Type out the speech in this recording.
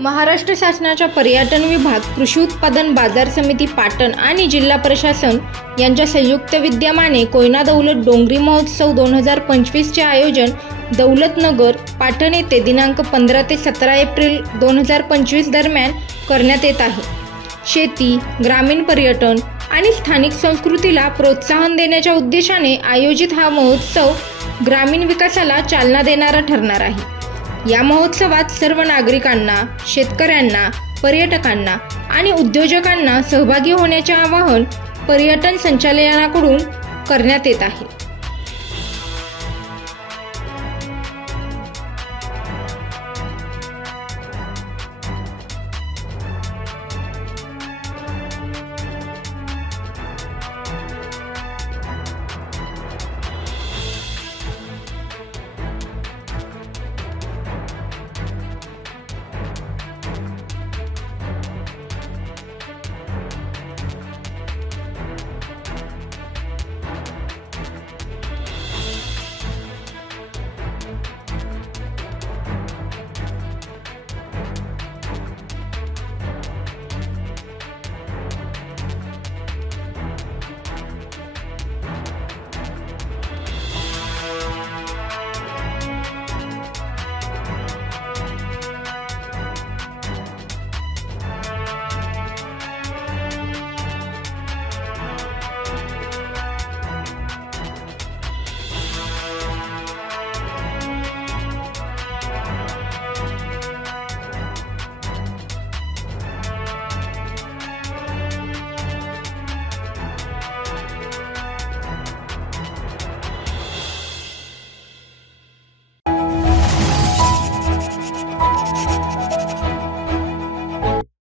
महाराष्ट्र शासनाच्या पर्यटन विभाग, कृषी उत्पादन बाजार समिती पाटण आणि जिल्हा प्रशासन यांच्या संयुक्त विद्यमाने कोयना दौलत डोंगरी महोत्सव 2025 चे आयोजन दौलतनगर पाटण येथे दिनांक 15 ते 17 एप्रिल 2025 दरम्यान करण्यात येत आहे। शेती, ग्रामीण पर्यटन आणि स्थानिक संस्कृतीला प्रोत्साहन देण्याच्या उद्देशाने आयोजित हा महोत्सव ग्रामीण विकासाला चालना देणारा ठरणार आहे। या महोत्सवात सर्व नागरिकांना, शेतकऱ्यांना, पर्यटकांना आणि उद्योजकांना सहभागी होण्याचे आवाहन पर्यटन संचालनालयाकडून करण्यात येत आहे।